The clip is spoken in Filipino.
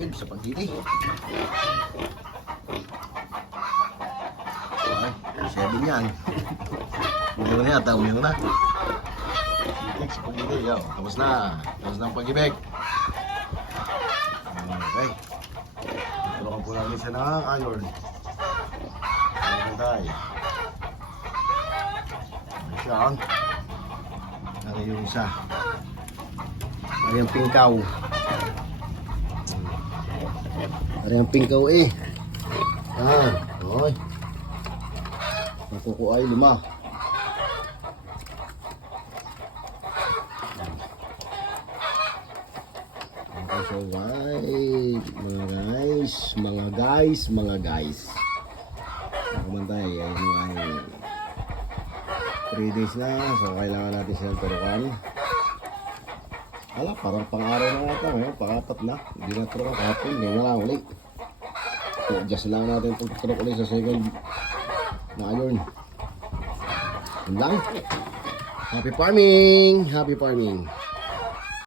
Sa pagditi. Ay, 7 yan. Ulo na yata, ulo na. Itik sa pagditi. Tapos na. Tapos na ang pag-ibig. Okay. Turukan po namin siya ng iron. Ayan tayo. Ayan. Ano yung isa? Ano yung pingkaw? Ano yung pingkaw eh? Okay. Nakuko ay luma. Okay, so right. Mga guys. Nakamantay. Ayan yung ay 3 days na. So kailangan natin silang turukan. Ala, parang pang-araw na ata ngayon, pang-apat na. Hindi na turukan kahapon, hindi na lang ulit. So, adjust lang natin itong turuk ulit sa second na iron. Yun lang. Happy farming! Happy farming!